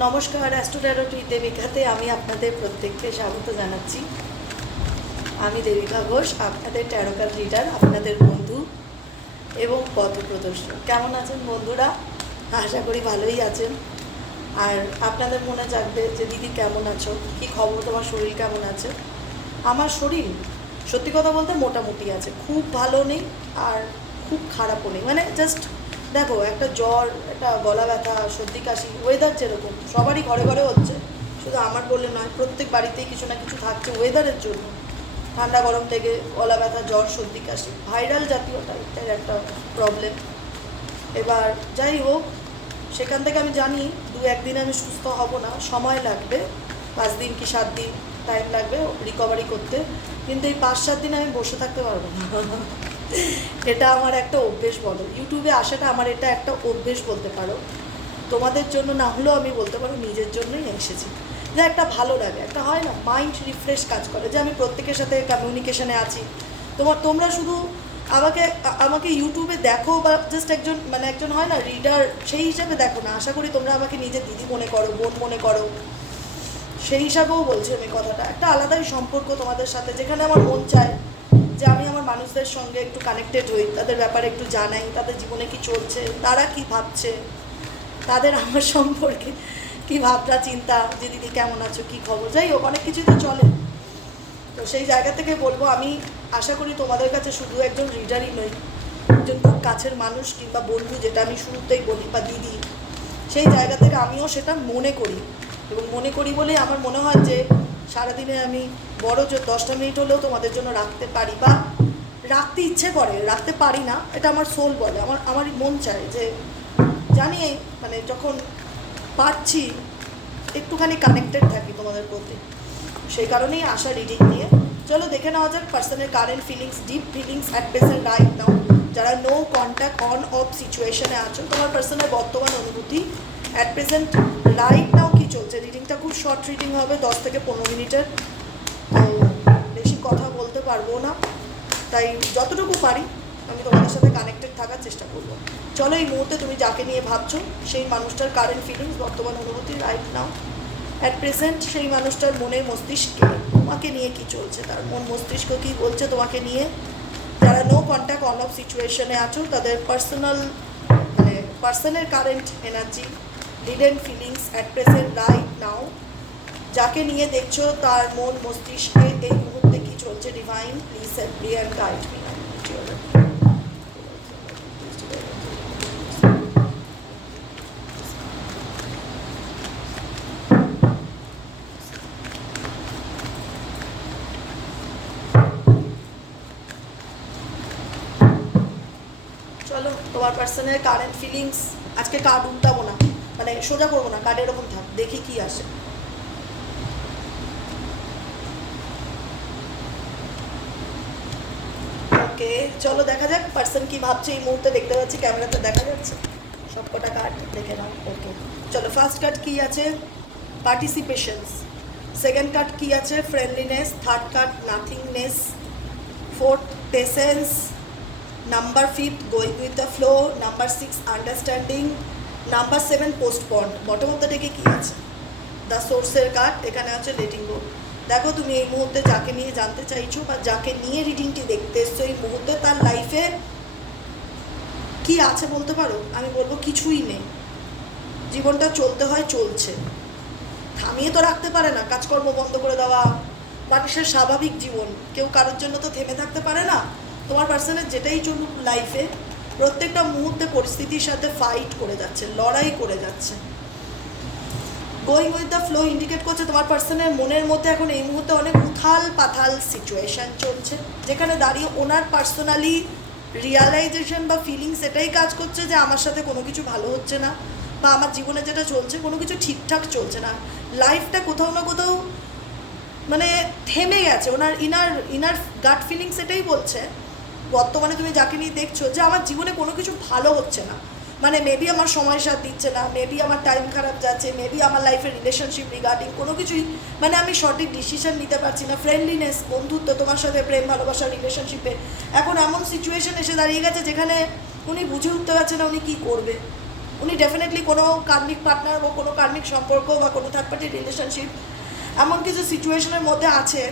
নমস্কার অ্যাস্ট্রোডারোটি দেবিকাতে আমি আপনাদের প্রত্যেককে স্বাগত জানাচ্ছি। আমি দেবিকা ঘোষ, আপনাদের ট্যারোকাল লিডার আপনাদের বন্ধু এবং পথ প্রদর্শক। কেমন আছেন বন্ধুরা? আশা করি ভালোই আছেন। আর আপনাদের মনে জাগবে যে দিদি কেমন আছো? কি খবর? তোমার শরীর কেমন আছে? আমার শরীর সত্যি কথা বলতে মোটামুটি আছে। খুব ভালো নেই আর খুব খারাপও নেই। মানে জাস্ট দেখো, একটা জ্বর, একটা গলা ব্যথা, সর্দি, কাশি ওয়েদার যেরকম, সবারই ঘরে ঘরে হচ্ছে। শুধু আমার বললে নয়, প্রত্যেক বাড়িতেই কিছু না কিছু থাকছে ওয়েদারের জন্য। ঠান্ডা গরম থেকে গলা ব্যথা, জ্বর, সর্দি, কাশি ভাইরাল জাতীয় টাইপের একটা প্রবলেম এবার যাই হোক, সেখান থেকে আমি জানি দু একদিন আমি সুস্থ হব না, সময় লাগবে। পাঁচ দিন কি সাত দিন? টাইম লাগবে রিকভারি করতে। কিন্তু এই পাঁচ, সাত দিন আমি বসে থাকতে পারব না। এটা আমার একটা অভ্যেস বলো। ইউটিউবে আসাটা আমার এটা একটা অভ্যেস বলতে পারো। তোমাদের জন্য না হলেও আমি বলতে পারো, নিজের জন্যই এসেছি। যে একটা ভালো লাগে। একটা হয় না মাইন্ড রিফ্রেশ কাজ করে। যে আমি প্রত্যেকের সাথে কমিউনিকেশনে আছি। তোমার, তোমরা শুধু আমাকে আমাকে ইউটিউবে দেখো বা জাস্ট একজন মানে একজন হয় না রিডার সেই হিসাবে দেখো না। আশা করি তোমরা আমাকে নিজের দিদি মনে করো, বোন মনে করো। সেই হিসাবেও বলছি আমি কথাটা। একটা আলাদাই সম্পর্ক তোমাদের সাথে, যেখানে আমার মন চায় যে আমি আমার মানুষদের সঙ্গে একটু কানেক্টেড হই, তাদের ব্যাপারে একটু জানাই, তাদের জীবনে কি চলছে, তারা কি ভাবছে, তাদের আমার সম্পর্কে কি ভাবনা, চিন্তা, যে দিদি কেমন আছো, কি খবর? যাই হোক, অনেক কিছুই তো চলে। তো সেই জায়গা থেকে বলব, আমি আশা করি তোমাদের কাছে শুধু একজন রিডারই নই, একজন খুব কাছের মানুষ কিংবা বন্ধু, যেটা আমি শুরুতেই বলি, বা দিদি, সেই জায়গা থেকে আমিও সেটা মনে করি। এবং মনে করি বলেই আমার মনে হয় যে সারাদিনে আমি বড় যে দশটা মিনিট হলেও তোমাদের জন্য রাখতে পারি বা রাখতে ইচ্ছে করে, রাখতে পারি না, এটা আমার সোল বলে। আমার আমার মন চায় যে জানি মানে যখন পারছি, একটুখানি কানেক্টেড থাকি তোমাদের প্রতি। সেই কারণেই আশা রিডিং নিয়ে। চলো দেখে নেওয়া যাক পার্সনের current feelings deep feelings at present right now যারা নো কন্ট্যাক্ট অন অফ সিচুয়েশনে আছো, তোমার পার্সনের বর্তমান অনুভূতি অ্যাট প্রেজেন্ট রাইট নাও চলছে। রিডিংটা খুব শর্ট রিডিং হবে, দশ থেকে পনেরো মিনিটের। বেশি কথা বলতে পারব না। তাই যতটুকু পারি, আমি তোমাদের সাথে কানেক্টেড থাকার চেষ্টা করব। চলো এই মুহূর্তে তুমি যাকে নিয়ে ভাবছ, সেই মানুষটার কারেন্ট ফিলিংস বর্তমান অনুভূতি রাইট নাও অ্যাট প্রেজেন্ট সেই মানুষটার মনে মস্তিষ্কে, তোমাকে নিয়ে কি চলছে? তার মন মস্তিষ্ক কি বলছে তোমাকে নিয়ে? যারা নো কন্ট্যাক্ট অন অফ সিচুয়েশনে আছো, তাদের পার্সোনাল মানে পার্সনের current energy leaden feelings at present right now যাকে নিয়ে দেখছ তার মন মস্তিষ্কে এই মুহূর্তে কি চলছে divine please help me and guide me চলো তোমার পার্সনের কারেন্ট ফিলিংস আজকে কার্ড উল্টাবো না মানে সোজা করব না কার্ড এরকম থাক, দেখি কি আসে। ওকে, চলো দেখা যাক পার্সন কি ভাবছে এই মুহূর্তে দেখতে পাচ্ছি ক্যামেরাতে দেখা যাচ্ছে। সবকটা কার্ড দেখে নাও, ওকে। চলো ফার্স্ট কার্ড কি আছে? পার্টিসিপেশনস সেকেন্ড কার্ড কি আছে? Friendliness third card nothingness fourth patience number fifth going with the flow number six understanding number seven postponed bottom of the ডেকে কী আছে? দ্য সোর্সের কার্ড এখানে আছে লেটিং গো দেখো তুমি এই মুহূর্তে যাকে নিয়ে জানতে চাইছো বা যাকে নিয়ে রিডিংটি দেখতে এসছো, এই মুহূর্তে তার লাইফে কি আছে বলতে পারো? আমি বলব কিছুই নেই। জীবনটা চলতে হয়, চলছে। থামিয়ে তো রাখতে পারে না। কাজকর্ম বন্ধ করে দেওয়া, মানুষের স্বাভাবিক জীবন। কেউ কারোর জন্য তো থেমে থাকতে পারে না। তোমার পার্সনের যেটাই চলুক লাইফে প্রত্যেকটা মুহূর্তে পরিস্থিতির সাথে ফাইট করে যাচ্ছে, লড়াই করে যাচ্ছে। Going with the flow indicate করছে তোমার পার্সনের মনের মধ্যে এখন এই মুহূর্তে অনেক উথাল পাথাল সিচুয়েশান চলছে, যেখানে দাঁড়িয়ে ওনার পার্সোনালি রিয়ালাইজেশন বা ফিলিংস এটাই কাজ করছে যে আমার সাথে কোনো কিছু ভালো হচ্ছে না, বা আমার জীবনে যেটা চলছে কোনো কিছু ঠিকঠাক চলছে না। লাইফটা কোথাও না কোথাও মানে থেমে গেছে, ওনার ইনার ইনার গাট ফিলিংস এটাই বলছে। বর্তমানে তুমি যাকে নিয়ে দেখছ যে আমার জীবনে কোনো কিছু ভালো হচ্ছে না। মানে মেবি আমার সময় সাথ দিচ্ছে না মেবি আমার টাইম খারাপ যাচ্ছে মেবি আমার লাইফের রিলেশনশিপ রিগার্ডিং কোনো কিছুই মানে আমি সঠিক ডিসিশন নিতে পারছি না। ফ্রেন্ডলিনেস বন্ধুত্ব, তোমার সাথে প্রেম, ভালোবাসা রিলেশনশিপে এখন এমন সিচুয়েশন এসে দাঁড়িয়ে গেছে যেখানে উনি বুঝে উঠতে পারছে না উনি কী করবে। উনি ডেফিনেটলি কোনো কার্মিক পার্টনার বা কোনো কার্মিক সম্পর্ক বা কোনো থার্ড পার্টি রিলেশনশিপ এমন কিছু সিচুয়েশনের মধ্যে আছে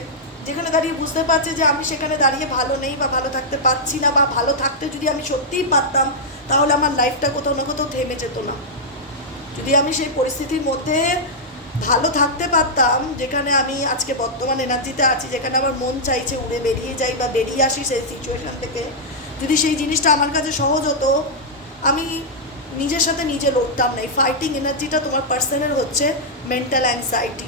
যেখানে দাঁড়িয়ে বুঝতে পারছে যে আমি সেখানে দাঁড়িয়ে ভালো নেই বা ভালো থাকতে পারছি না বা ভালো থাকতে যদি আমি সত্যিই পারতাম, তাহলে আমার লাইফটা কোথাও না কোথাও থেমে যেত না। যদি আমি সেই পরিস্থিতির মধ্যে ভালো থাকতে পারতাম, যেখানে আমি আজকে বর্তমান এনার্জিতে আছি, যেখানে আমার মন চাইছে উড়ে বেরিয়ে যাই বা বেরিয়ে আসি সেই সিচুয়েশন থেকে, যদি সেই জিনিসটা আমার কাছে সহজ হতো, আমি নিজের সাথে নিজে লড়তাম না। এই ফাইটিং এনার্জিটা তোমার পার্সনের হচ্ছে মেন্টাল অ্যাংজাইটি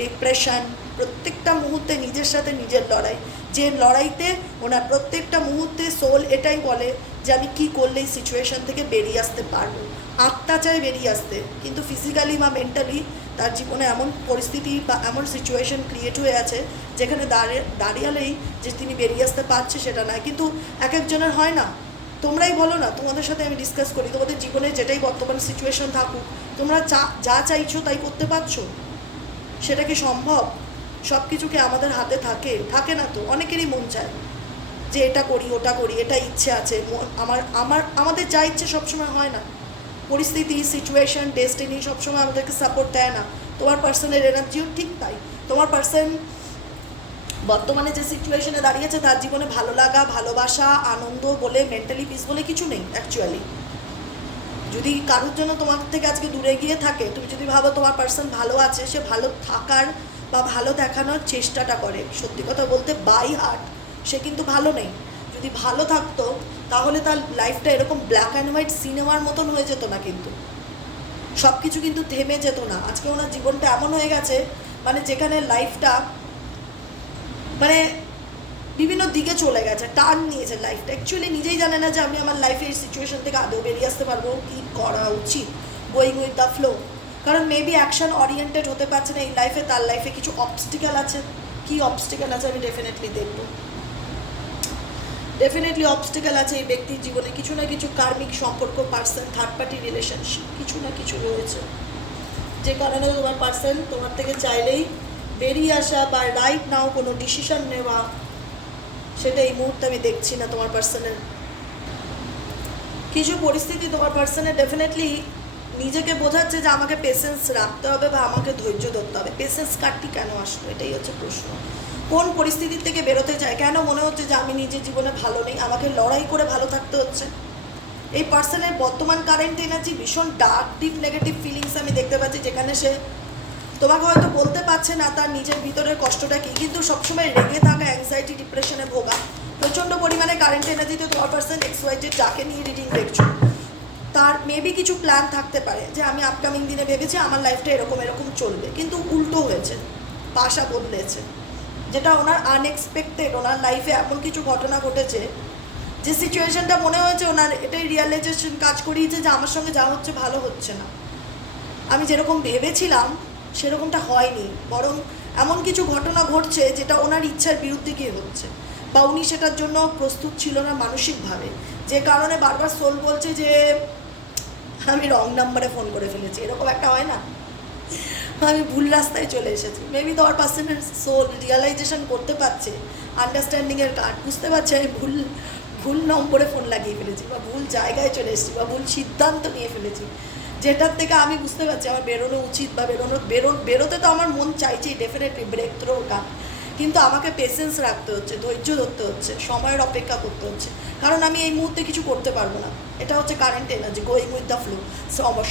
ডিপ্রেশন প্রত্যেকটা মুহূর্তে নিজের সাথে নিজের লড়াই। যে লড়াইতে ওনার প্রত্যেকটা মুহূর্তে সোল এটাই বলে যে আমি কি করলে এই সিচুয়েশন থেকে বেরিয়ে আসতে পারব। আত্মা চায় বেরিয়ে আসতে, কিন্তু ফিজিক্যালি বা মেন্টালি তার জীবনে এমন পরিস্থিতি বা এমন সিচুয়েশন ক্রিয়েট হয়ে আছে যেখানে দাঁড়িয়ে, দাঁড়িয়ালেই যে তিনি বেরিয়ে আসতে পারছে সেটা নয়। কিন্তু এক একজনের হয় না। তোমরাই বলো না, তোমাদের সাথে আমি ডিসকাস করি, তোমাদের জীবনে যেটাই বর্তমান সিচুয়েশন থাকুক, তোমরা যা যা চাইছো তাই করতে পারছ? সেটা কি সম্ভব? সব কিছুকে আমাদের হাতে থাকে? থাকে না তো। অনেকেরই মন চায় যে এটা করি, ওটা করি, এটা ইচ্ছে আছে আমার আমার, আমাদের যা ইচ্ছে সবসময় হয় না। পরিস্থিতি সিচুয়েশন ডেস্টিনি সবসময় আমাদেরকে সাপোর্ট দেয় না। তোমার পার্সনের এনার্জিও ঠিক তাই। তোমার পার্সন বর্তমানে যে সিচুয়েশনে দাঁড়িয়েছে, তার জীবনে ভালো লাগা, ভালোবাসা, আনন্দ বলে মেন্টালি পিস বলে কিছু নেই অ্যাকচুয়ালি যদি কারোর জন্য তোমার থেকে আজকে দূরে গিয়ে থাকে, তুমি যদি ভাবো তোমার পার্সন ভালো আছে, সে ভালো থাকার বা ভালো দেখানোর চেষ্টাটা করে। সত্যি কথা বলতে বাই হার্ট সে কিন্তু ভালো নেই। যদি ভালো থাকতো, তাহলে তার লাইফটা এরকম ব্ল্যাক অ্যান্ড হোয়াইট সিনেমার মতন হয়ে যেত না কিন্তু। সব কিছু কিন্তু থেমে যেত না। আজকে ওনার জীবনটা এমন হয়ে গেছে মানে যেখানে লাইফটা মানে বিভিন্ন দিকে চলে গেছে টার্ন নিয়েছে লাইফটা অ্যাকচুয়ালি নিজেই জানে না যে আমি আমার লাইফের সিচুয়েশন থেকে আদৌ বেরিয়ে আসতে পারব, কি করা উচিত। গোয়িং উইথ দ্য ফ্লো কারণ মেবি অ্যাকশন ওরিয়েন্টেড হতে পারছে না, এই লাইফে তার লাইফে কিছু অবস্টিক্যাল আছে। কি অবস্টিক্যাল আছে আমি ডেফিনেটলি দেখব। ডেফিনেটলি অবস্টিক্যাল আছে এই ব্যক্তির জীবনে। কিছু না কিছু কার্মিক সম্পর্ক পার্সন থার্ড পার্টি রিলেশনশিপ কিছু না কিছু রয়েছে। যে কারণে তোমার পার্সন তোমার থেকে চাইলেই বেরিয়ে আসা বা রাইট নাও কোনো ডিসিশন নেওয়া, সেটা এই মুহূর্তে আমি দেখছি না তোমার পার্সনের কিছু পরিস্থিতি তোমার পার্সনের ডেফিনেটলি নিজেকে বোঝাচ্ছে যে আমাকে পেশেন্স রাখতে হবে বা আমাকে ধৈর্য ধরতে হবে। পেশেন্স কার্ডটি কেন আসলো? এটাই হচ্ছে প্রশ্ন। কোন পরিস্থিতির থেকে বেরোতে চায়? কেন মনে হচ্ছে যে আমি নিজের জীবনে ভালো নেই? আমাকে লড়াই করে ভালো থাকতে হচ্ছে। এই পার্সনের বর্তমান কারেন্ট এনার্জি ভীষণ ডার্ক ডিপ নেগেটিভ ফিলিংস আমি দেখতে পাচ্ছি, যেখানে সে তোমাকে হয়তো বলতে পারছে না তার নিজের ভিতরের কষ্টটা কী, কিন্তু সবসময় রেগে থাকা অ্যাংজাইটি ডিপ্রেশনে ভোগা। প্রচণ্ড পরিমাণে কারেন্ট এনার্জিতে তোমার পার্সন এক্সওয়াইজেড যাকে নিয়ে রিডিং দেখছ। তার মেবি কিছু প্ল্যান থাকতে পারে যে আমি আপকামিং দিনে ভেবেছি আমার লাইফটা এরকম এরকম চলবে। কিন্তু উল্টো হয়েছে পাশা বদলেছে। যেটা ওনার আনএক্সপেক্টেড ওনার লাইফে এমন কিছু ঘটনা ঘটেছে যে সিচুয়েশনটা মনে হয়েছে ওনার এটাই রিয়ালাইজেশন কাজ করিয়েছে যে আমার সঙ্গে যা হচ্ছে ভালো হচ্ছে না। আমি যেরকম ভেবেছিলাম, সেরকমটা হয়নি। বরং এমন কিছু ঘটনা ঘটছে যেটা ওনার ইচ্ছার বিরুদ্ধে গিয়ে হচ্ছে। বা উনি সেটার জন্য প্রস্তুত ছিল না মানসিকভাবে। যে কারণে বারবার সোল বলছে যে আমি রং নাম্বারে ফোন করে ফেলেছি। এরকম একটা হয় না? আমি ভুল রাস্তায় চলে এসেছি। মেবি তোমার পার্সনের সোল রিয়ালাইজেশন করতে পারছে আন্ডারস্ট্যান্ডিংয়ের কার্ড বুঝতে পারছে আমি ভুল ভুল নম্বরে ফোন লাগিয়ে ফেলেছি বা ভুল জায়গায় চলে এসেছি বা ভুল সিদ্ধান্ত নিয়ে ফেলেছি। যেটার থেকে আমি বুঝতে পারছি আমার বেরোনো উচিত বা বেরোনো, বেরো, বেরোতে তো আমার মন চাইছেই ডেফিনেটলি ব্রেক থ্রো কাপ কিন্তু আমাকে পেশেন্স রাখতে হচ্ছে, ধৈর্য ধরতে হচ্ছে, সময়ের অপেক্ষা করতে হচ্ছে। কারণ আমি এই মুহূর্তে কিছু করতে পারব না। এটা হচ্ছে current energy going with the flow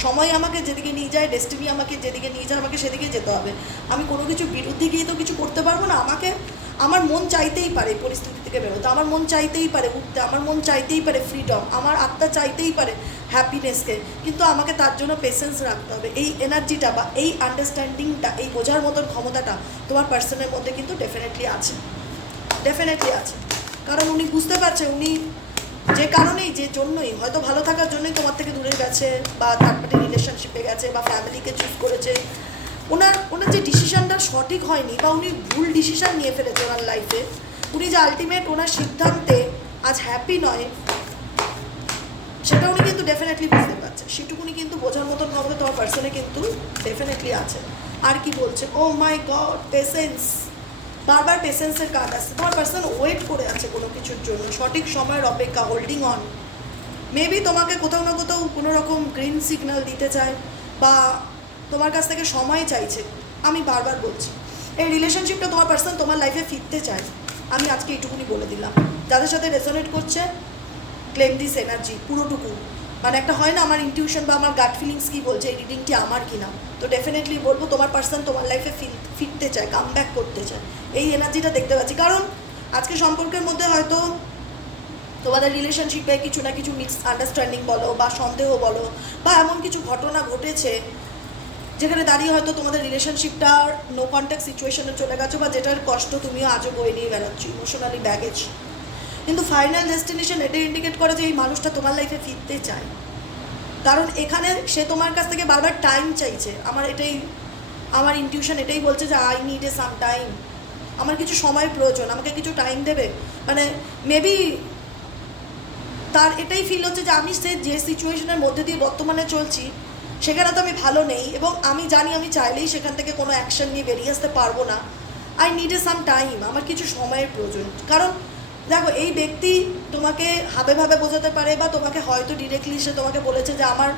সময় আমাকে যেদিকে নিয়ে যায় ডেস্টিনি আমাকে যেদিকে নিয়ে যায়, আমাকে সেদিকে যেতে হবে। আমি কোনো কিছু বিরুদ্ধে গিয়ে তো কিছু করতে পারব না আমাকে। আমার মন চাইতেই পারে পরিস্থিতি থেকে বেরোতে, আমার মন চাইতেই পারে উঠতে, আমার মন চাইতেই পারে ফ্রিডম আমার আত্মা চাইতেই পারে হ্যাপিনেসকে কিন্তু আমাকে তার জন্য পেশেন্স রাখতে হবে। এই এনার্জিটা বা এই আন্ডারস্ট্যান্ডিংটা এই বোঝার মতন ক্ষমতাটা তোমার পার্সনের মধ্যে কিন্তু ডেফিনেটলি আছে। ডেফিনেটলি আছে। কারণ উনি বুঝতে পারছে, উনি যে কারণেই, যে জন্যই, হয়তো ভালো থাকার জন্যই তোমার থেকে দূরে গেছে বা থার্ড পার্টি রিলেশনশিপে গেছে বা ফ্যামিলিকে চুজ করেছে। ওনার ওনার যে ডিসিশনটা সঠিক হয়নি বা উনি ভুল ডিসিশন নিয়ে ফেলেছে ওনার লাইফে উনি যে আলটিমেট ওনার সিদ্ধান্তে আজ হ্যাপি নয়, সেটা উনি কিন্তু ডেফিনেটলি বুঝতে পারছে। সেটুকুনি কিন্তু বোঝার মতন ক্ষমতা তোমার পার্সনে কিন্তু ডেফিনেটলি আছে। আর কি বলছে? ও মাই গড পেশেন্স বারবার পেশেন্সের কাজ আসছে তোমার পার্সন ওয়েট করে আছে কোনো কিছুর জন্য। সঠিক সময়ের অপেক্ষা হোল্ডিং অন মেবি তোমাকে কোথাও না কোথাও কোনো রকম গ্রিন সিগন্যাল দিতে চায় বা তোমার কাছ থেকে সময় চাইছে, আমি বারবার বলছি। এই রিলেশনশিপটা তোমার পার্সন তোমার লাইফে ফিরতে চায়। আমি আজকে এইটুকুনি বলে দিলাম। যাদের সাথে রেজোনেট করছে ক্লেম দিস এনার্জি পুরোটুকু। মানে একটা হয় না আমার ইনটিউশন বা আমার গাট ফিলিংস কি বলছে, এই রিডিংটি আমার কি কিনা। তো ডেফিনেটলি বলব, তোমার পার্সন তোমার লাইফে ফিল ফিরতে চায় কাম ব্যাক করতে চায়। এই এনার্জিটা দেখতে পাচ্ছি। কারণ আজকে সম্পর্কের মধ্যে হয়তো তোমাদের রিলেশনশিপে কিছু না কিছু মিস আন্ডারস্ট্যান্ডিং বলো বা সন্দেহ বলো বা এমন কিছু ঘটনা ঘটেছে যেখানে দাঁড়িয়ে হয়তো তোমাদের রিলেশনশিপটা নো কন্ট্যাক্ট সিচুয়েশনে চলে গেছো বা যেটার কষ্ট তুমিও আজও বয়ে নিয়ে বেড়াচ্ছ ইমোশনালি ব্যাগেজ কিন্তু ফাইনাল ডেস্টিনেশন এটা ইন্ডিকেট করে যে এই মানুষটা তোমার লাইফে ফিরতে চায়। কারণ এখানে সে তোমার কাছ থেকে বারবার টাইম চাইছে। আমার এটাই, আমার ইনটিউশন এটাই বলছে যে I need a some time আমার কিছু সময় প্রয়োজন, আমাকে কিছু টাইম দেবে। মানে মেবি তার এটাই ফিল হচ্ছে যে, আমি সে যে সিচুয়েশনের মধ্যে দিয়ে বর্তমানে চলছি সেখানে তো আমি ভালো নেই এবং আমি জানি আমি চাইলেই সেখান থেকে কোনো অ্যাকশন নিয়ে বেরিয়ে আসতে পারব না। I need a some time আমার কিছু সময়ের প্রয়োজন। কারণ দেখো, এই ব্যক্তি তোমাকে হাবে ভাবে বোঝাতে পারে বা তোমাকে হয়তো ডিরেক্টলি সে তোমাকে বলেছে যে আমার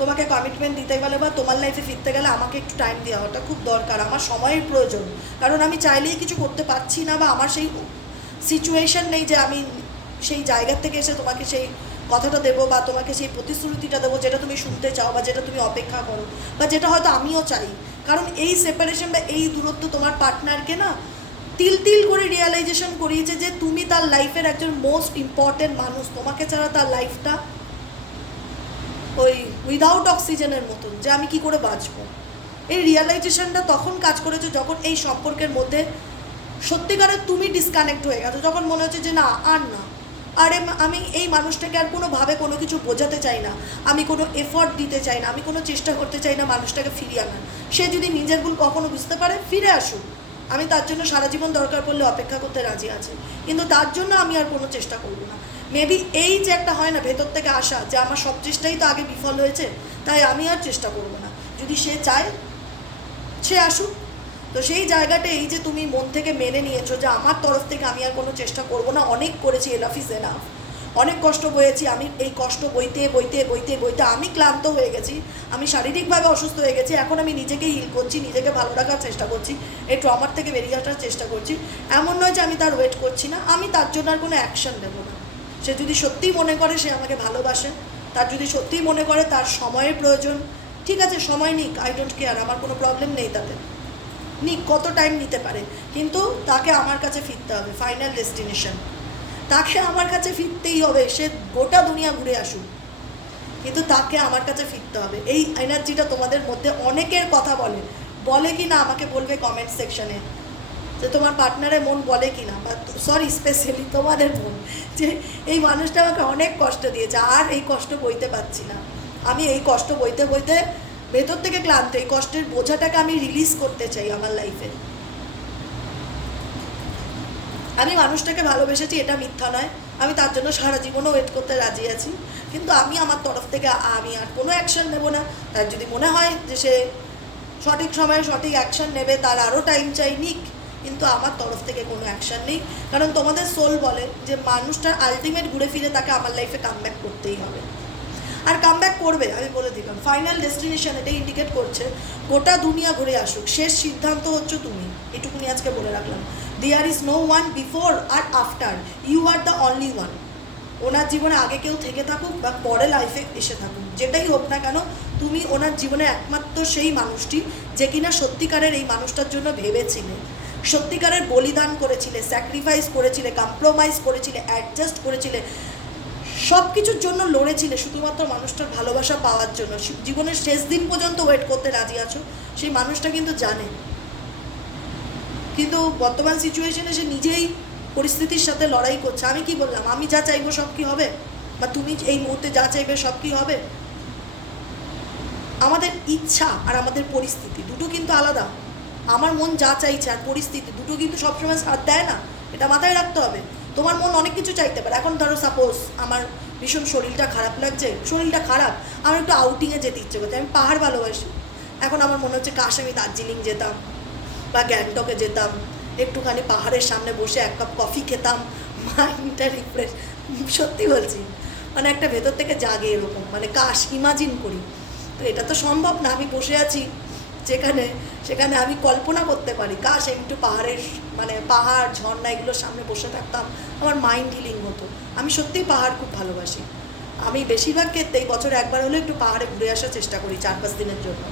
তোমাকে কমিটমেন্ট দিতে গেলে বা তোমার লাইফে ফিরতে গেলে আমাকে একটু টাইম দেওয়া ওটা খুব দরকার, আমার সময়ের প্রয়োজন। কারণ আমি চাইলেই কিছু করতে পারছি না বা আমার সেই সিচুয়েশন নেই যে আমি সেই জায়গার থেকে এসে তোমাকে সেই কথাটা দেবো বা তোমাকে সেই প্রতিশ্রুতিটা দেবো যেটা তুমি শুনতে চাও বা যেটা তুমি অপেক্ষা করো বা যেটা হয়তো আমিও চাই। কারণ এই সেপারেশন বা এই দূরত্ব তোমার পার্টনারকে না তিল তিল করে রিয়ালাইজেশন করিয়েছে যে তুমি তার লাইফের একজন মোস্ট ইম্পর্টেন্ট মানুষ। তোমাকে ছাড়া তার লাইফটা ওই উইদাউট অক্সিজেনের মতন যে আমি কি করে বাঁচবো। এই রিয়ালাইজেশনটা তখন কাজ করেছে যখন এই সম্পর্কের মধ্যে সত্যিকারের তুমি ডিসকানেক্ট হয়ে গেছো, যখন মনে হচ্ছে যে না, আর না। আরে আমি এই মানুষটাকে আর কোনোভাবে কোনো কিছু বোঝাতে চাই না। আমি কোনো এফর্ট দিতে চাই না, আমি কোনো চেষ্টা করতে চাই না মানুষটাকে ফিরিয়ে আনার। সে যদি নিজের ভুল কখনো বুঝতে পারে, ফিরে আসুক। আমি তার জন্য সারা জীবন দরকার পড়লে অপেক্ষা করতে রাজি আছি। কিন্তু তার জন্য আমি আর কোনো চেষ্টা করব না। মেবি এই যে একটা হয় না, ভেতর থেকে আসা যে আমার সব চেষ্টাই তো আগে বিফল হয়েছে, তাই আমি আর চেষ্টা করব না। যদি সে চায়, সে আসুক। তো সেই জায়গাটা এই যে তুমি মন থেকে মেনে নিয়েছো যে আমার তরফ থেকে আমি আর কোনো চেষ্টা করব না। অনেক করেছি এনাফ ইজ এনাফ। অনেক কষ্ট বয়েছি আমি এই কষ্ট বইতে বইতে বইতে বইতে আমি ক্লান্ত হয়ে গেছি। আমি শারীরিকভাবে অসুস্থ হয়ে গেছি। এখন আমি নিজেকে হিল করছি, নিজেকে ভালো রাখার চেষ্টা করছি। এই ট্রমার থেকে বেরিয়ে আসার চেষ্টা করছি। এমন নয় যে আমি তার ওয়েট করছি না। আমি তার জন্য আর কোনো অ্যাকশন নেব না। সে যদি সত্যিই মনে করে সে আমাকে ভালোবাসে, তার যদি সত্যিই মনে করে তার সময়ের প্রয়োজন, ঠিক আছে, সময় নিক আই ডোন্ট কেয়ার আমার কোনো প্রবলেম নেই তাতে। নিক কত টাইম নিতে পারে কিন্তু তাকে আমার কাছে ফিরতে হবে ফাইনাল ডেস্টিনেশন তাকে আমার কাছে ফিরতেই হবে, সে গোটা দুনিয়া ঘুরে আসুক। কিন্তু তাকে আমার কাছে ফিরতে হবে। এই এনার্জিটা তোমাদের মধ্যে অনেকের কথা বলে। বলে কি না আমাকে বলবে কমেন্ট সেকশনে যে তোমার পার্টনারের মন বলে কি না? বা সরি স্পেশালি তোমাদের মন। যে এই মানুষটা আমাকে অনেক কষ্ট দিয়েছে, আর এই কষ্ট বইতে পারছি না। আমি এই কষ্ট বইতে বইতে ভেতর থেকে ক্লান্ত, এই কষ্টের বোঝাটাকে আমি রিলিজ করতে চাই আমার লাইফে আমি মানুষটাকে ভালোবেসেছি, এটা মিথ্যা নয়। আমি তার জন্য সারা জীবনও ওয়েট করতে রাজি আছি। কিন্তু আমি আমার তরফ থেকে আমি আর কোনো অ্যাকশন নেব না। তার যদি মনে হয় যে সে সঠিক সময়ে সঠিক অ্যাকশন নেবে, তার আরও টাইম চাই, নিক। কিন্তু আমার তরফ থেকে কোনো অ্যাকশন নেই। কারণ তোমাদের সোল বলে যে মানুষটার আলটিমেট ঘুরে ফিরে তাকে আমার লাইফে কাম করতেই হবে। আর কাম করবে, আমি বলে দিলাম। ফাইনাল ডেস্টিনেশন এটা ইন্ডিকেট করছে। গোটা দুনিয়া ঘুরে আসুক। শেষ সিদ্ধান্ত হচ্ছে তুমি। এটুকুনি আজকে বলে রাখলাম। There is no one before R after you are the only one ওনার জীবনে আগে কেউ থেকে থাকুক বা পরে লাইফে এসে থাকুক। যেটাই হোক না কেন, তুমি ওনার জীবনে একমাত্র সেই মানুষটি যে কিনা সত্যিকারের এই মানুষটার জন্য ভেবেছিলে। সত্যিকারের বলিদান করেছিলে স্যাক্রিফাইস করেছিলে কম্প্রোমাইজ করেছিলে অ্যাডজাস্ট করেছিলে। সব কিছুর জন্য লড়েছিলে, শুধুমাত্র মানুষটার ভালোবাসা পাওয়ার জন্য। জীবনের শেষ দিন পর্যন্ত ওয়েট করতে রাজি আছো, সেই মানুষটা কিন্তু জানে। কিন্তু বর্তমান সিচুয়েশনে সে নিজেই পরিস্থিতির সাথে লড়াই করছে। আমি কি বললাম? আমি যা চাইব সব কি হবে? বা তুমি এই মুহূর্তে যা চাইবে সব কি হবে? আমাদের ইচ্ছা আর আমাদের পরিস্থিতি দুটো কিন্তু আলাদা। আমার মন যা চাইছে আর পরিস্থিতি দুটো কিন্তু সবসময় সাথ দেয় না। এটা মাথায় রাখতে হবে। তোমার মন অনেক কিছু চাইতে পারে। এখন ধরো সাপোজ আমার ভীষণ শরীরটা খারাপ লাগছে, শরীরটা খারাপ, আমার একটু আউটিংয়ে যেতে ইচ্ছে করছে, আমি পাহাড় ভালোবাসি। এখন আমার মনে হচ্ছে কাশ আমি দার্জিলিং যেতাম বা গ্যাংটকে যেতাম, একটুখানি পাহাড়ের সামনে বসে এক কাপ কফি খেতাম। মাইন্ডটা রিফ্রেশ সত্যি বলছি। মানে একটা ভেতর থেকে জাগে এরকম মানে কাশ ইমাজিন করি। তো এটা তো সম্ভব না, আমি বসে আছি। যেখানে, সেখানে আমি কল্পনা করতে পারি, কাশ একটু পাহাড়ের মানে পাহাড়, ঝর্ণা এগুলোর সামনে বসে থাকতাম, আমার মাইন্ড হিলিং হতো। আমি সত্যিই পাহাড় খুব ভালোবাসি। আমি বেশিরভাগ ক্ষেত্রেই বছরে একবার হলেও একটু পাহাড়ে ঘুরে আসার চেষ্টা করি চার পাঁচ দিনের জন্য।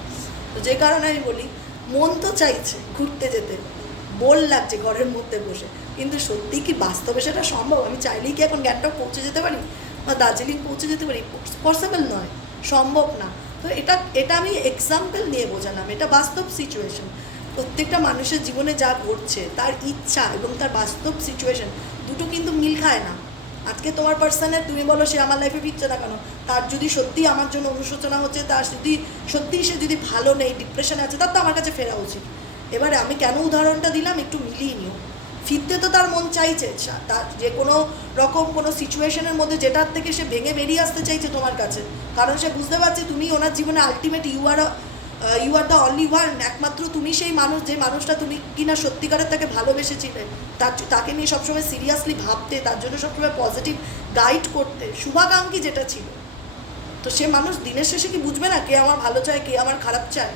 তো যে কারণে আমি বলি, মন তো চাইছে ঘুরতে যেতে বোল লাগছে ঘরের মধ্যে বসে, কিন্তু সত্যি কি বাস্তবে সেটা সম্ভব? আমি চাইলেই কি এখন গ্যাংটক পৌঁছে যেতে পারি? বা দার্জিলিং পৌঁছে যেতে পারি? পসিবল নয়, সম্ভব না। তো এটা এটা আমি এক্সাম্পল নিয়ে বোঝালাম। এটা বাস্তব সিচুয়েশন প্রত্যেকটা মানুষের জীবনে যা ঘটছে, তার ইচ্ছা এবং তার বাস্তব সিচুয়েশন দুটো কিন্তু মিল খায় না। আজকে তোমার পার্সনের তুমি বলো সে আমার লাইফে ফিরছে না কেন? তার যদি সত্যি আমার জন্য অনুশোচনা হচ্ছে, তার যদি সত্যি সে যদি ভালো নেই ডিপ্রেশনে আছে, তার তো আমার কাছে ফেরা উচিত। এবারে আমি কেন উদাহরণটা দিলাম? একটু মিলিয়ে নিও। ফিরতে তো তার মন চাইছে। তার যে কোনো রকম কোনো সিচুয়েশনের মধ্যে যেটার থেকে সে ভেঙে বেরিয়ে আসতে চাইছে তোমার কাছে। কারণ সে বুঝতে পারছে তুমি ওনার জীবনে ultimate you are you are the only one একমাত্র তুমি সেই মানুষ, যে মানুষটা তুমি কিনা সত্যিকারের তাকে ভালোবেসেছিলে। তার তাকে নিয়ে সবসময় সিরিয়াসলি ভাবতে, তার জন্য সবসময় পজিটিভ গাইড করতে, শুভাকাঙ্ক্ষী যেটা ছিল। তো সে মানুষ দিনের শেষে কি বুঝবে না কে আমার ভালো চায়, কে আমার খারাপ চায়?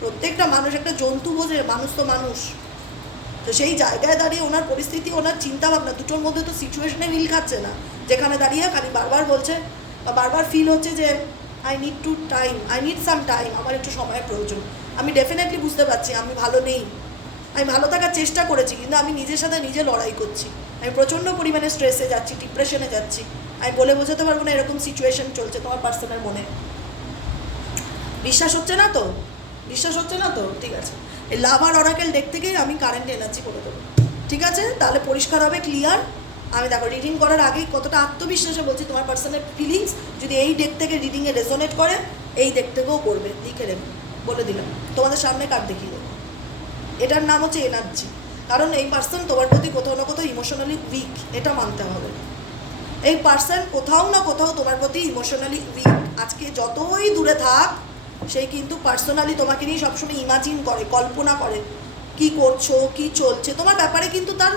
প্রত্যেকটা মানুষ একটা জন্তু বোঝে, মানুষ তো মানুষ। তো সেই জায়গায় দাঁড়িয়ে ওনার পরিস্থিতি, ওনার চিন্তা ভাবনা দুটোর মধ্যে তো সিচুয়েশনে মিল খাচ্ছে না। যেখানে দাঁড়িয়ে খালি বারবার বলছে বা বারবার ফিল হচ্ছে যে I need to time I need some time আমার একটু সময়ের প্রয়োজন। আমি ডেফিনেটলি বুঝতে পারছি, আমি ভালো নেই। আমি ভালো থাকার চেষ্টা করেছি, কিন্তু আমি নিজের সাথে নিজে লড়াই করছি। আমি প্রচণ্ড পরিমাণে স্ট্রেসে যাচ্ছি ডিপ্রেশনে যাচ্ছি। আমি বলে বোঝাতে পারব না এরকম সিচুয়েশন চলছে তোমার পার্সোনাল মনে। বিশ্বাস হচ্ছে না তো? বিশ্বাস হচ্ছে না তো? ঠিক আছে। এই লাভ অরাকেল ডেক থেকেই আমি কারেন্ট এনার্জি করে দেবো। ঠিক আছে? তাহলে পরিষ্কার হবে ক্লিয়ার আমি দেখো রিডিং করার আগেই কতটা আত্মবিশ্বাসে বলছি, তোমার পার্সোনাল ফিলিংস যদি এই ডেক থেকে রিডিংয়ে রেজোনেট করে, এই ডেক থেকেও করবে, লিখে দেবে বলে দিলাম। তোমাদের সামনে কার দেখিয়ে দেবো। এটার নাম হচ্ছে এনার্জি কারণ এই পার্সন তোমার প্রতি কোথাও না কোথাও ইমোশনালি উইক এটা মানতে হবে। এই পার্সন কোথাও না কোথাও তোমার প্রতি ইমোশনালি উইক আজকে যতই দূরে থাক সেই কিন্তু পার্সোনালি তোমাকে নিয়ে সবসময় ইমাজিন করে, কল্পনা করে। কি করছ, কি চলছে? তোমার ব্যাপারে কিন্তু তার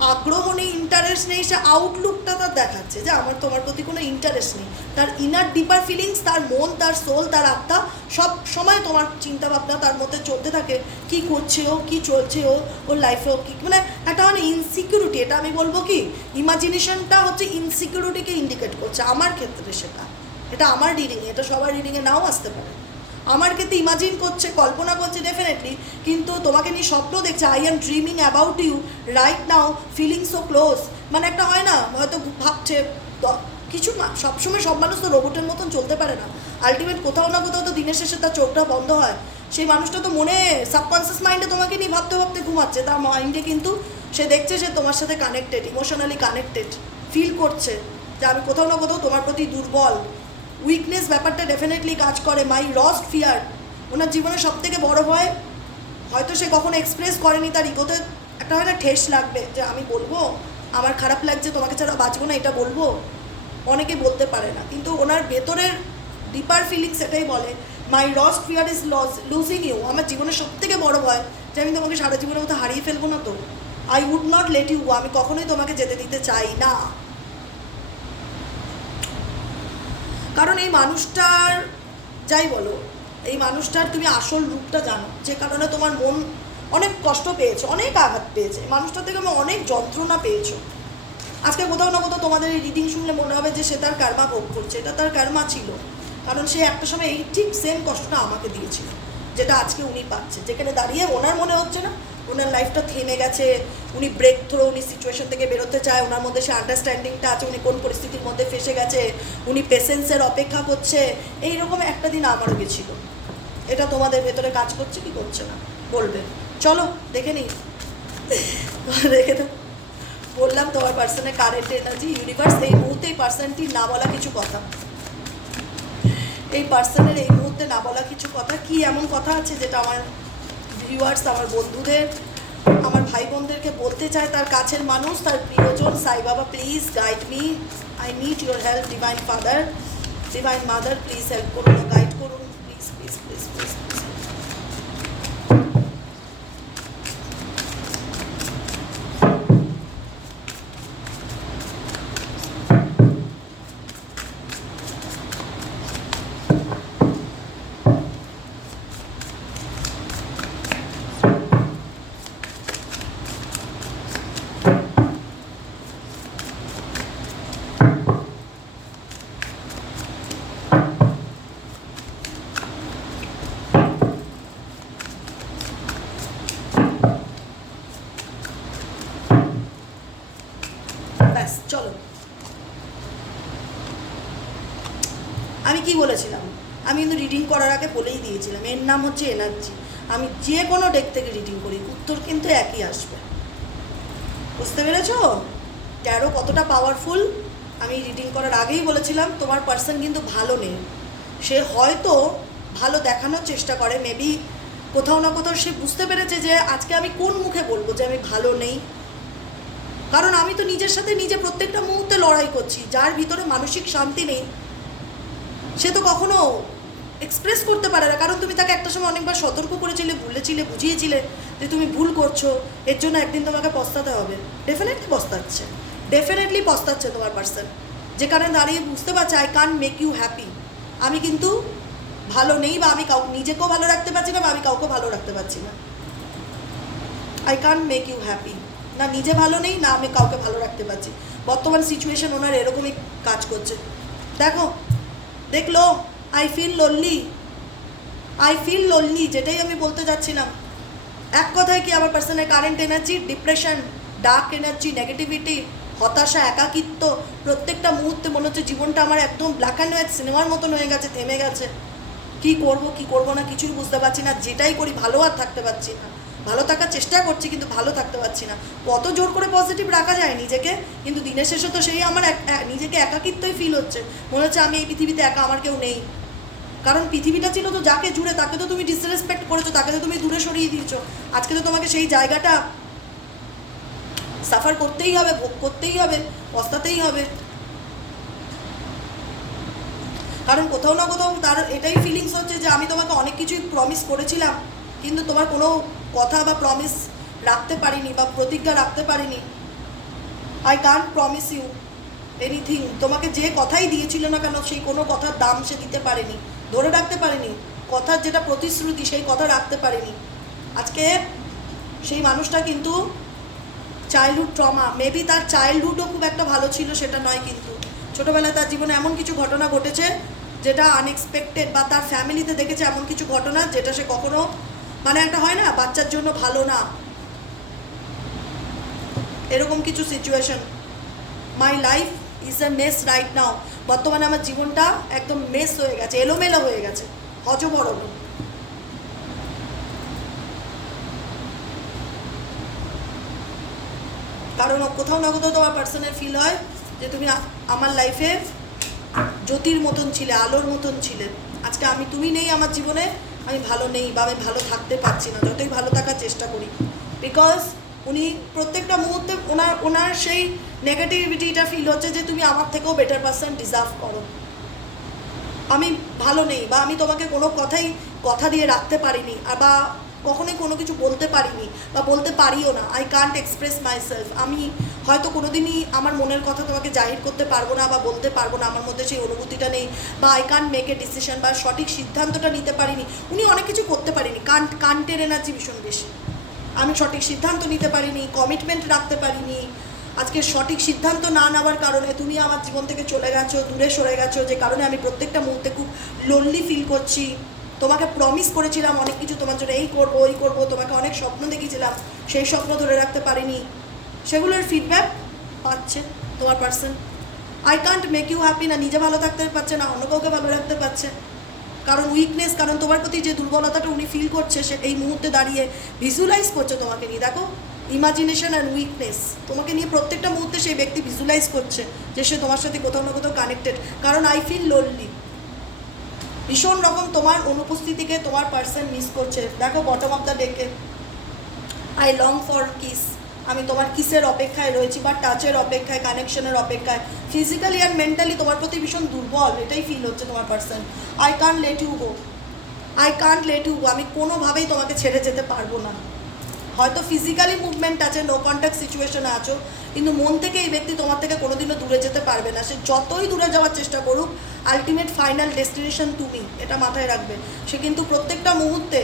আগ্রহ নেই ইন্টারেস্ট নেই, সে আউটলুকটা তার দেখাচ্ছে যে আমার, তোমার প্রতি কোনো ইন্টারেস্ট নেই। তার ইনার ডিপার ফিলিংস তার মন, তার সোল তার আত্মা সব সময় তোমার চিন্তা ভাবনা তার মধ্যে চলতে থাকে। কি করছে ও, কি চলছে ও, ওর লাইফে ও কি মানে একটা মানে ইনসিকিউরিটি এটা আমি বলব কি? ইমাজিনেশনটা হচ্ছে ইনসিকিউরিটিকে ইন্ডিকেট করছে, আমার ক্ষেত্রে সেটা। এটা আমার রিডিংয়ে এটা সবার রিডিংয়ে নাও আসতে পারে। আমার ক্ষেত্রে ইমাজিন করছে, কল্পনা করছে ডেফিনেটলি কিন্তু তোমাকে নিয়ে স্বপ্ন দেখছে I am dreaming about you right now feeling so close মানে একটা হয় না, হয়তো ভাবছে কিছু মা- সবসময় সব মানুষ তো রোবটের মতন চলতে পারে না। আলটিমেট কোথাও না কোথাও তো দিনের শেষে তার চোখটা বন্ধ হয়। সেই মানুষটা তো মনে সাবকনসিয়াস মাইন্ডে তোমাকে নিয়ে ভাবতে ভাবতে ঘুমাচ্ছে, তার মাইন্ডে কিন্তু সে দেখছে সে তোমার সাথে কানেক্টেড ইমোশনালি কানেক্টেড ফিল করছে যে আমি কোথাও না কোথাও তোমার প্রতি দুর্বল। উইকনেস ব্যাপারটা ডেফিনেটলি কাজ করে। মাই রস্ট ফিয়ার ওনার জীবনে সব থেকে বড় ভয়, হয়তো সে কখনো এক্সপ্রেস করেনি তার ইগোতে। একটা হয় না ঠেস লাগবে যে, আমি বলব? আমার খারাপ লাগছে, তোমাকে ছাড়া বাঁচবো না, এটা বলব? অনেকে বলতে পারে না। কিন্তু ওনার ভেতরের ডিপার ফিলিংস এটাই বলে my worst fear is loss losing you আমার জীবনের সব থেকে বড় ভয় যে, আমি তোমাকে সারা জীবনের মতো হারিয়ে ফেলব না তো? I would not let you আমি কখনোই তোমাকে যেতে দিতে চাই না। কারণ এই মানুষটার, যাই বলো, এই মানুষটার তুমি আসল রূপটা জানো, যে কারণে তোমার মন অনেক কষ্ট পেয়েছে, অনেক আঘাত পেয়েছে। মানুষটা থেকে আমি অনেক যন্ত্রণা পেয়েছ। আজকে কোথাও না কোথাও তোমাদের এই রিডিং শুনলে মনে হবে যে সে তার কার্মা ভোগ করছে, এটা তার কার্মা ছিল। কারণ সে একটা সময় এই ঠিক সেম কষ্টটা আমাকে দিয়েছিল, যেটা আজকে উনি পাচ্ছে। যেখানে দাঁড়িয়ে ওনার মনে হচ্ছে না ওনার লাইফটা থেমে গেছে, উনি ব্রেক থ্রো উনি সিচুয়েশন থেকে বেরোতে চায়, ওনার মধ্যে সে আন্ডারস্ট্যান্ডিংটা আছে, উনি কোন পরিস্থিতির মধ্যে ফেসে গেছে, উনি পেশেন্সের অপেক্ষা করছে, এইরকম একটা দিন আমারও গেছিল। এটা তোমাদের ভেতরে কাজ করছে কি করছে না? বলবে। চলো, দেখে নিই। দেখে তো বললাম, তোমার পার্সনের কারেন্ট এনার্জি ইউনিভার্স এই মুহূর্তে এই পার্সনটির না বলা কিছু কথা। এই পার্সনের এই মুহূর্তে না বলা কিছু কথা, কি এমন কথা আছে যেটা আমার ভিউয়ার্স আমার বন্ধুদের, আমার ভাই বোনদেরকে বলতে চায় তার কাছের মানুষ, তার প্রিয়জন, Sai Baba please guide me I need your help divine father divine mother please help করুন গাইড করুন প্লিজ প্লিজ প্লিজ প্লিজ বলেছিলাম? আমি কিন্তু রিডিং করার আগে বলেই দিয়েছিলাম, এর নাম হচ্ছে এনার্জি আমি যে কোনো ডেক থেকে রিডিং করি, উত্তর কিন্তু একই আসবে। বুঝতে পেরেছ? ট্যারো কতটা পাওয়ারফুল আমি রিডিং করার আগেই বলেছিলাম, তোমার পার্সন কিন্তু ভালো নেই। সে হয়তো ভালো দেখানোর চেষ্টা করে মেবি কোথাও না কোথাও সে বুঝতে পেরেছে যে আজকে আমি কোন মুখে বলব যে আমি ভালো নেই। কারণ আমি তো নিজের সাথে নিজে প্রত্যেকটা মুহূর্তে লড়াই করছি, যার ভিতরে মানসিক শান্তি নেই সে তো কখনো এক্সপ্রেস করতে পারে না। কারণ তুমি তাকে একটা সময় অনেকবার সতর্ক করেছিলে, বলেছিলে, বুঝিয়েছিলে যে তুমি ভুল করছ। এর জন্য একদিন তোমাকে পস্তাতে হবে। ডেফিনেটলি পস্তাচ্ছে। ডেফিনেটলি পস্তাচ্ছে তোমার পার্সন যেখানে দাঁড়িয়ে বুঝতে পারছে আই কান মেক ইউ হ্যাপি আমি কিন্তু ভালো নেই বা আমি কাউ, নিজেকেও ভালো রাখতে পারছি না বা আমি কাউকে ভালো রাখতে পারছি না। আই কান মেক ইউ হ্যাপি না, নিজে ভালো নেই, না আমি কাউকে ভালো রাখতে পারছি। বর্তমান সিচুয়েশন ওনার এরকমই কাজ করছে। দেখো দেখল I feel lonely I feel lonely যেটাই আমি বলতে যাচ্ছিলাম। এক কথায় কি আমার পার্সনের current energy depression dark energy negativity হতাশা, একাকিত্ব, প্রত্যেকটা মুহূর্তে মনে হচ্ছে জীবনটা আমার একদম ব্ল্যাক অ্যান্ড হোয়াইট সিনেমার মতন হয়ে গেছে, থেমে গেছে। কি করব কি করব না, কিছুই বুঝতে পারছি না, যেটাই করি ভালো আর থাকতে পারছি না। ভালো থাকার চেষ্টা করছি, কিন্তু ভালো থাকতে পারছি না। কত জোর করে পজিটিভ রাখা যায় নিজেকে, কিন্তু দিনের শেষে তো সেই আমার নিজেকে একাকিত্বই ফিল হচ্ছে। মনে হচ্ছে আমি এই পৃথিবীতে একা, আমার কেউ নেই। কারণ পৃথিবীটা ছিল তো যাকে জুড়ে, তাকে তো তুমি ডিসরেসপেক্ট করেছ, তাকে তো তুমি দূরে সরিয়ে দিয়েছ। আজকে তো তোমাকে সেই জায়গাটা সাফার করতেই হবে, ভোগ করতেই হবে, পস্তাতেই হবে। কারণ কোথাও না কোথাও তার এটাই ফিলিংস হচ্ছে যে আমি তোমাকে অনেক কিছুই প্রমিস করেছিলাম। কিন্তু তোমার কোনো কথা বা প্রমিস রাখতে পারিনি বা প্রতিজ্ঞা রাখতে পারিনি। I can't promise you anything তোমাকে যে কথাই দিয়েছিল না কেন, সেই কোনো কথার দাম সে দিতে পারেনি, ধরে রাখতে পারেনি। কথার যেটা প্রতিশ্রুতি, সেই কথা রাখতে পারেনি। আজকে সেই মানুষটা কিন্তু চাইল্ডহুড ট্রমা মেবি তার চাইল্ডহুডও খুব একটা ভালো ছিল, সেটা নয় কিন্তু। ছোটোবেলায় তার জীবনে এমন কিছু ঘটনা ঘটেছে, যেটা আনএক্সপেক্টেড বা তার ফ্যামিলিতে দেখেছে এমন কিছু ঘটনা, যেটা সে কখনো মানে একটা হয় না, বাচ্চার জন্য ভালো না। এরকম কিছু situation my life is a mess right now বর্তমানে আমার জীবনটা একদম মেস হয়ে গেছে, এলোমেলো হয়ে গেছে। হজবরল কারণ কোথাও না কোথাও তোমার পার্সনের ফিল হয় যে তুমি আমার লাইফে জ্যোতির মতন ছিলে, আলোর মতন ছিলে। আজকে আমি, তুমি নেই আমার জীবনে। আমি ভালো নেই বা আমি ভালো থাকতে পারছি না, যতই ভালো থাকার চেষ্টা করি। বিকজ উনি প্রত্যেকটা মুহূর্তে ওনার ওনার সেই নেগেটিভিটিটা ফিল হচ্ছে যে তুমি আমার থেকেও বেটার পার্সন ডিজার্ভ করো। আমি ভালো নেই বা আমি তোমাকে কোনো কথাই, কথা দিয়ে রাখতে পারিনি বা কখনোই কোনো কিছু বলতে পারিনি বা বলতে পারিও না। I can't express myself আমি হয়তো কোনোদিনই আমার মনের কথা তোমাকে জাহির করতে পারব না বা বলতে পারব না, আমার মধ্যে সেই অনুভূতিটা নেই বা I can't make a decision বা সঠিক সিদ্ধান্তটা নিতে পারিনি। উনি অনেক কিছু করতে পারিনি। কান্ট কান্টের এনার্জি ভীষণ বেশি। আমি সঠিক সিদ্ধান্ত নিতে পারিনি কমিটমেন্ট রাখতে পারিনি। আজকে সঠিক সিদ্ধান্ত না নেওয়ার কারণে তুমি আমার জীবন থেকে চলে গেছো, দূরে সরে গেছো, যে কারণে আমি প্রত্যেকটা মুহূর্তে খুব লোনলি ফিল করছি। তোমাকে প্রমিস করেছিলাম অনেক কিছু তোমার জন্য। এই করব, ওই করব, তোমাকে অনেক স্বপ্ন দেখিয়েছিলাম সেই স্বপ্ন ধরে রাখতে পারিনি। সেগুলোর ফিডব্যাক পাচ্ছে তোমার person I can't make you happy না নিজে ভালো থাকতে পারছে, না অন্য কাউকে ভালো রাখতে পারছে। কারণ উইকনেস কারণ তোমার প্রতি যে দুর্বলতাটা উনি ফিল করছে, সে এই মুহূর্তে দাঁড়িয়ে ভিজুয়ালাইজ করছে তোমাকে নিয়ে। দেখো ইমাজিনেশন অ্যান্ড উইকনেস তোমাকে নিয়ে প্রত্যেকটা মুহূর্তে সেই ব্যক্তি ভিজুয়ালাইজ করছে যে সে তোমার সাথে কোথাও না কোথাও কানেক্টেড কারণ আই ফিল লোনলি ভীষণ রকম তোমার অনুপস্থিতিকে তোমার পার্সন মিস করছে। দেখো বটম অফ দ্য ডেকে আই লং ফর কিস আমি তোমার কিসের অপেক্ষায় রয়েছি বা টাচের অপেক্ষায় কানেকশনের অপেক্ষায়। ফিজিক্যালি অ্যান্ড মেন্টালি তোমার প্রতি ভীষণ দুর্বল, এটাই ফিল হচ্ছে তোমার person I can't let you go I can't let you আমি কোনোভাবেই তোমাকে ছেড়ে যেতে পারব না। হয়তো ফিজিক্যালি মুভমেন্ট আছে নো কন্ট্যাক্ট সিচুয়েশনে আছো। কিন্তু মন থেকে এই ব্যক্তি তোমার থেকে কোনোদিনও দূরে যেতে পারবে না। সে যতই দূরে যাওয়ার চেষ্টা করুক আলটিমেট ফাইনাল ডেস্টিনেশন তুমি, এটা মাথায় রাখবে। সে কিন্তু প্রত্যেকটা মুহূর্তে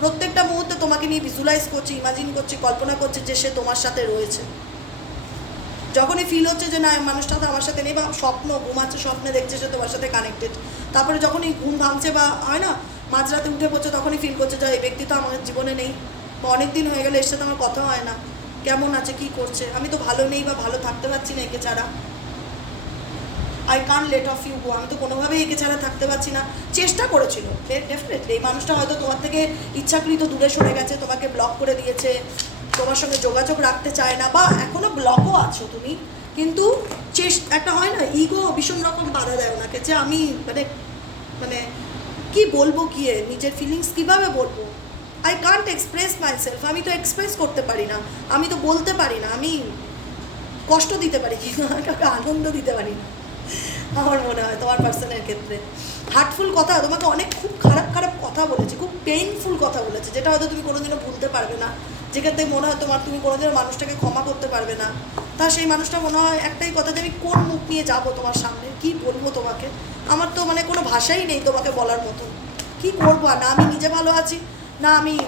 প্রত্যেকটা মুহূর্তে তোমাকে নিয়ে ভিজুয়ালাইজ করছে ইমাজিন করছে, কল্পনা করছে যে সে তোমার সাথে রয়েছে। যখনই ফিল হচ্ছে যে না মানুষটা তো আমার সাথে নেই বা স্বপ্ন ঘুমাচ্ছে স্বপ্নে দেখছে সে তোমার সাথে কানেক্টেড তারপরে যখনই ঘুম ভাঙছে বা হয় না, মাঝরাতে উঠে পড়ছে, তখনই ফিল করছে যে এই ব্যক্তি তো আমার জীবনে নেই বা অনেক দিন হয়ে গেলে, এর সাথে আমার কথা হয় না। কেমন আছে, কি করছে? আমি তো ভালো নেই বা ভালো থাকতে পারছি না একে ছাড়া। I can late of you go আমি তো কোনোভাবেই একে ছাড়া থাকতে পারছি না। চেষ্টা করেছিল ডেফিনেটলি এই মানুষটা হয়তো তোমার থেকে ইচ্ছাকৃত দূরে সরে গেছে, তোমাকে ব্লক করে দিয়েছে, তোমার সঙ্গে যোগাযোগ রাখতে চায় না, বা এখনও ব্লকও আছো তুমি। কিন্তু চেষ্টা একটা হয় না ইগো ভীষণ রকম বাধা দেয় ওনাকে যে আমি মানে মানে কি বলব কি নিজের ফিলিংস কীভাবে বলব? I can't express myself আমি তো এক্সপ্রেস করতে পারি না। আমি তো বলতে পারি না। আমি কষ্ট দিতে পারি কিন্তু কাউকে আনন্দ দিতে পারি না। আমার মনে হয় তোমার পার্সনের ক্ষেত্রে। হার্টফুল কথা, তোমাকে অনেক খুব খারাপ খারাপ কথা বলেছে। খুব পেইনফুল কথা বলেছে, যেটা হয়তো তুমি কোনোদিনও ভুলতে পারবে না। থেকে মনে হয় তোমার, তুমি কোনোদিনও মানুষটাকে ক্ষমা করতে পারবে না। তা সেই মানুষটা মনে হয় একটাই কথা যে আমি কোন মুখ নিয়ে যাব তোমার সামনে? কি বলব তোমাকে? আমার তো মানে কোনো ভাষাই নেই তোমাকে বলার মতো। কি করব? না, আমি নিজে ভালো আছি। না, আমি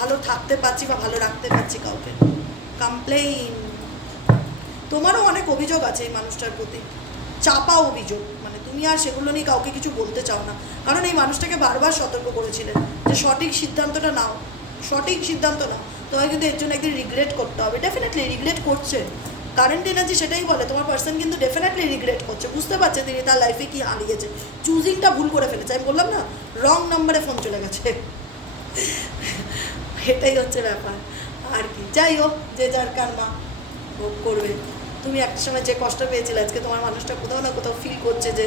ভালো থাকতে পারছি বা ভালো রাখতে পারছি কাউকে। কমপ্লেইন তোমারও অনেক অভিযোগ আছে এই মানুষটার প্রতি। চাপা অভিযোগ। মানে তুমি আর সেগুলো নিয়ে কাউকে কিছু বলতে চাও না। কারণ এই মানুষটাকে বারবার সতর্ক করেছিলেন যে সঠিক সিদ্ধান্তটা নাও। সঠিক সিদ্ধান্ত নাও। তোমায় কিন্তু এর জন্য একদিন রিগ্রেট করতে হবে। ডেফিনেটলি রিগ্রেট করছে। কারেন্ট এনার্জি সেটাই বলে। তোমার পার্সন কিন্তু ডেফিনেটলি রিগ্রেট করছে। বুঝতে পারছে তিনি তার লাইফে কি হারিয়েছে। চুজিংটা ভুল করে ফেলেছে। আমি বললাম না রং নাম্বারে ফোন চলে গেছে। এটাই হচ্ছে ব্যাপার। আর কি, যাই হোক, যে যার কারমা ভোগ করবে। তুমি একটা সময় যে কষ্ট পেয়েছিলে, আজকে তোমার মানুষটা কোথাও না কোথাও ফিল করছে যে,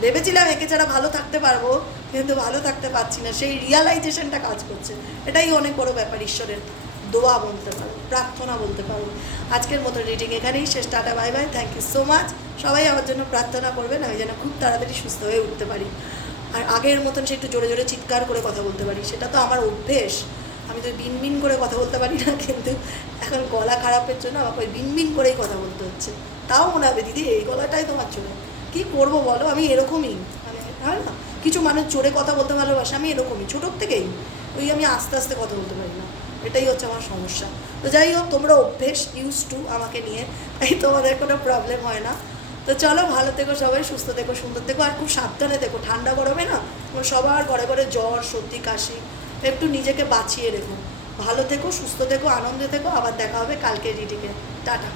ভেবেছিলাম একে ছাড়া ভালো থাকতে পারব, কিন্তু ভালো থাকতে পারছি না। সেই রিয়ালাইজেশনটা কাজ করছে। এটাই অনেক বড় ব্যাপার, ঈশ্বরের দোয়া বলতে পারো, প্রার্থনা বলতে পারো। আজকের মতো রিডিং এখানেই শেষ। Tata bye bye thank you so much সবাই আমার জন্য প্রার্থনা করবেন, আমি যেন খুব তাড়াতাড়ি সুস্থ হয়ে উঠতে পারি। আর আগের মতন সে একটু জোরে জোরে চিৎকার করে কথা বলতে পারি, সেটা তো আমার অভ্যেস। আমি তো বিন বিন করে কথা বলতে পারি না, কিন্তু এখন গলা খারাপের জন্য আমাকে ওই বিন বিন করেই কথা বলতে হচ্ছে। তাও মনে হবে, দিদি, এই গলাটাই তোমার জন্য কী করব বলো? আমি এরকমই। মানে হয় না? কিছু মানুষ জোরে কথা বলতে ভালোবাসে, আমি এরকমই। ছোটোর থেকেই ওই আমি আস্তে আস্তে কথা বলতে পারি না। এটাই হচ্ছে আমার সমস্যা। তো যাই হোক, তোমরা অভ্যেস ইউজ টু আমাকে নিয়ে, তাই তোমাদের কোনো প্রবলেম হয় না। তো চলো, ভালো থেকো সবাই, সুস্থ থেকো, সুন্দর থেকো, আর খুব সাবধানে দেখো ঠান্ডা গরমে না সবার ঘরে ঘরে জ্বর, সর্দি, কাশি, একটু নিজেকে বাঁচিয়ে রেখো। ভালো থেকো, সুস্থ থেকো, আনন্দে থেকো, আবার দেখা হবে কালকে রিডিকে টাটা।